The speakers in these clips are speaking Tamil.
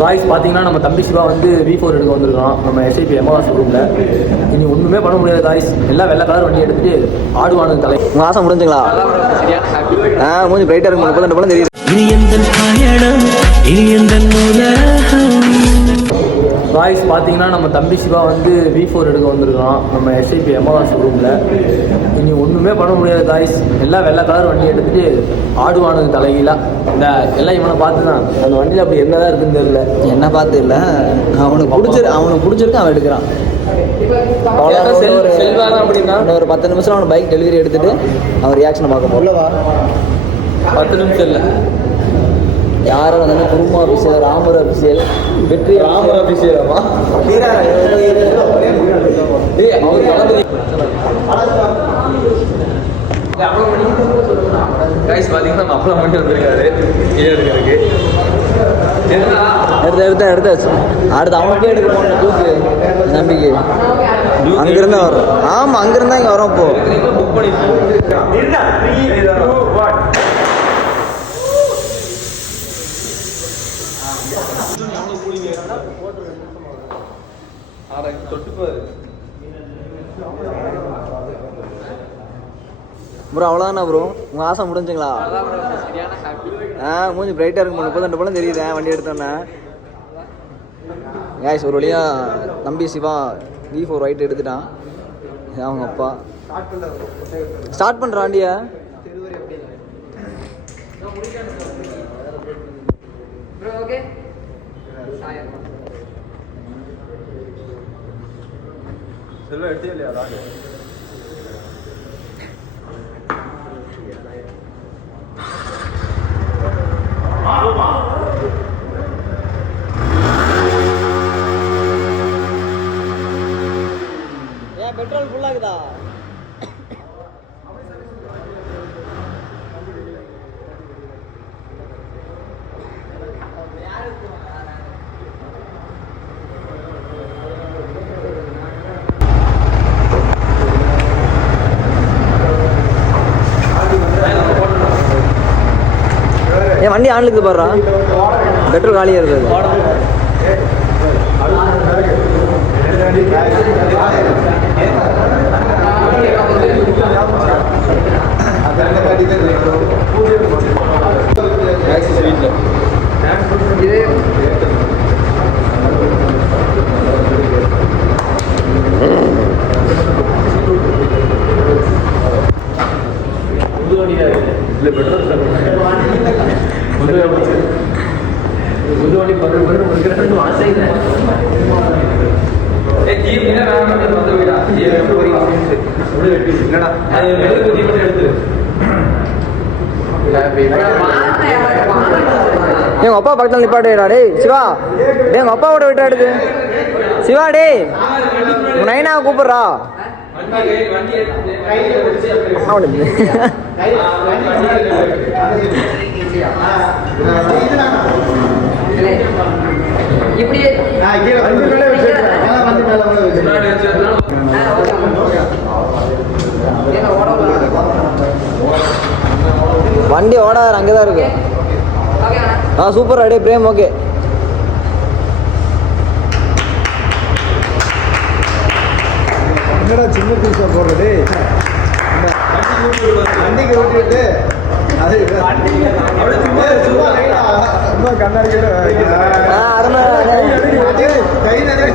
வாய்ஸ் பார்த்தீங்கன்னா நம்ம தம்பி சிவா வந்து V4 எடுக்க வந்திருக்கோம் நம்ம SIP எம்ஆர்எஸ் ரூமில். இனி ஒன்றுமே பண்ண முடியாது வாய்ஸ், எல்லாம் வெள்ளை கலர் வண்டி எடுத்துட்டு ஆடுவானு தலை. உங்கள் ஆசை முடிஞ்சுங்களா? மூஞ்சி பிரைட்டாக இருக்கும் போல தெரியுது. வாய்ஸ் பார்த்தீங்கன்னா நம்ம தம்பி சிவா வந்து V4 எடுக்க வந்திருக்கோம் நம்ம SIP எம்ஆர்எஸ் ரூமில். இனி ஒன்றுமே பண்ண முடியாது வாய்ஸ், எல்லாம் வெள்ளை கலர் வண்டி எடுத்துட்டு ஆடுவானு தலைகீழாக. இந்த எல்லாம் இவனை பார்த்து தான் அந்த வண்டியில் அப்படி என்னதான் இருக்குன்னு தெரியல. என்ன பார்த்து இல்லை, அவனுக்கு பிடிச்சிருக்கு அவன் எடுக்கிறான். அப்படின்னா ஒரு 10 நிமிஷம் அவனை பைக் டெலிவரி எடுத்துட்டு அவன் ரியாக்ஷனை பார்க்க போகலவா? 10 நிமிஷம் இல்லை, யாரும் வந்து குருமா அபிஷேக், ராமர் அபிஷேக், வெற்றி ராமர் அபிஷேகமா பார்த்தீங்கன்னா அப்பளம் பண்ணி வந்திருக்காரு எடுத்தாச்சு. அடுத்து அவனுக்கே எடுக்க போன தூக்கு நம்பிக்கை அங்கிருந்தா வரும். ஆமாம், அங்கிருந்தா இங்கே வரோம். இப்போ புக் பண்ணி ப்ரோ அவ்வளோதானா ப்ரோ? உங்கள் ஆசை முடிஞ்சுங்களா? மூஞ்சி பிரைட்டாக இருக்கும் 32 போல தெரியுது வண்டி எடுத்தோன்னே. காய்ஸ் ஒரு வழியாக தம்பி சிவா V4 ஒயிட் எடுத்துட்டான். அவங்க அப்பா ஸ்டார்ட் பண்ணுற வண்டியை எடுத்தே இல்லையா? ஏன் பெட்ரோல் ஃபுல்லாகுதா? என் வண்டி ஆன்லுக்கு போடுறா, பெட்ரோல் காலியாக இருக்குது. எங்க அப்பா பக்கத்தில் நிப்பாட்டுடா. டேய் சிவா, டே எங்க அப்பா கூட விட்டா எடுத்து. சிவா டே நைனாவை கூப்பிடுறா. வண்டி ஓடாது, அங்கேதான் இருக்கு. சூப்பர் அடே பிரேம். ஓகே என்னடா சின்ன பீஸா போடுறது வண்டிக்கு ஓட்டிட்டு அது கண்ணாடி கை நிறைய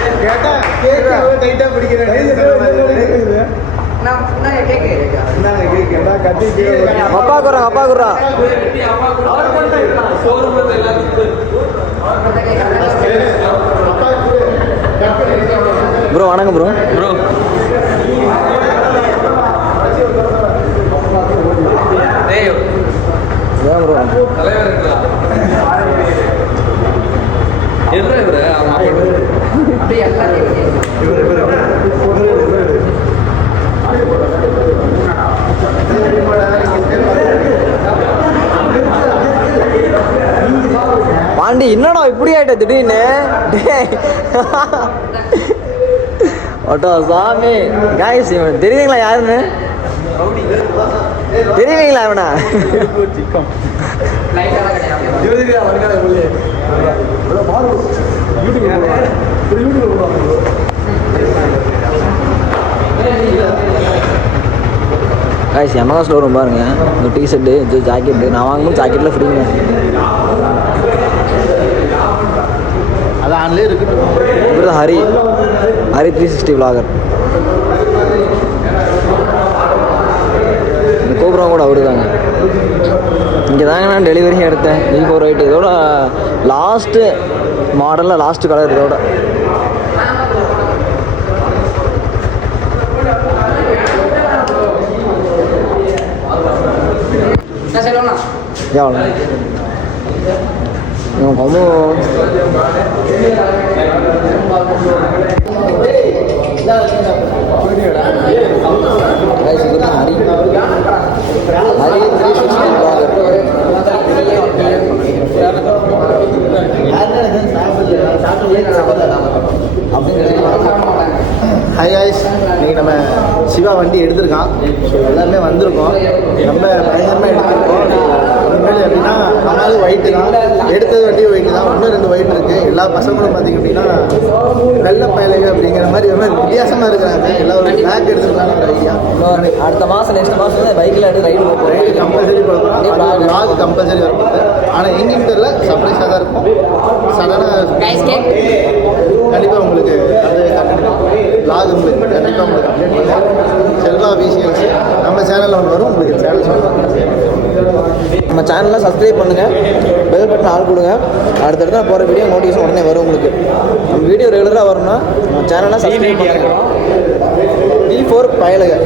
கேட்டா கேட்டா டைட்டா பிடிக்கிறேன். அப்பா குறா, அப்பா குறா. ப்ரோ வணக்கம் ப்ரோ. ப்ரோ ஏன் ப்ரோ தலைவர் இருக்குதா? என்ன இவரு? பாண்டி என்னடா இப்படி ஆயிட்ட திடீர்னு? ஓட்டோ சாமி காய்ஸ், இவன் தெரியுங்களா யாருன்னு? தெரியுங்களா இவனா? கைஸ் எமகா ஸ்டோர் ரூம் பாருங்க. இந்த டிஷர்ட்டு இது ஜாக்கெட்டு நான் வாங்கும்போது ஜாக்கெட்டில் ஃப்ரீங்க. அது ஆன்லேயே இருக்கட்டும். இவர் தான் ஹரி 360 vlogger. இந்த கோபுரம் கூட அவரு தாங்க. இங்கே தாங்க நான் டெலிவரி எடுத்தேன் V4 8. இதோட லாஸ்ட்டு மாடலில் லாஸ்ட்டு கலர் இதோட. எவ்வளோ இவன் கொம்பு ஹரி 360 ஹை காய்ஸ், இன்னைக்கு நம்ம சிவா வண்டி எடுத்திருக்கான். ஸோ எல்லாருமே வந்திருக்கோம். ரொம்ப பயங்கரமாக எடுத்திருக்கோம். உண்மையிலே எப்படின்னா நம்மளால ஒயிட்டு தான் எடுத்தது, வண்டி ஒயிட்டு தான். இன்னும் 2 ஒயிட் இருக்குது. எல்லா பசங்களும் பார்த்திங்க அப்படின்னா வெள்ளை பயலுங்க அப்படிங்கிற மாதிரி ரொம்ப வித்தியாசமாக இருக்கிறாங்க. எல்லாம் ஒரு பிளாக் எடுத்துருக்காங்க ஒரு ஐடியா. அடுத்த மாதம் நெக்ஸ்ட் மாதம் பைக்கில் எடுத்து ரைடு போகிறோம். ரைடு கம்பல்சரி பார்க்கணும். லாக் கம்பல்சரி வரப்போகுது. ஆனால் எங்கேயும் தெரியல, சர்ப்ரைஸாக தான் இருக்கும். சடனாக கண்டிப்பாக உங்களுக்கு அது லாக் உங்களுக்கு கண்டிப்பாக உங்களுக்கு அப்டேட் பண்ணுவோம். செல்வா விசிஎல்ஸ் நம்ம சேனலில் ஒன்று வரும். உங்களுக்கு சேனல் சொல்லுவாங்க. நம்ம சேனலில் சப்ஸ்கிரைப் பண்ணுங்கள், பெல் பட்டன் ஆள் கொடுங்க. அடுத்தடுத்து நான் போகிற வீடியோ நோட்டிஃபிகேஷன் உடனே வரும் உங்களுக்கு. நம்ம வீடியோ ரெகுலராக வரணும்னா நம்ம சேனலை சப்ஸ்கிரைப் பண்ணுங்கள். V4 பயலுங்க.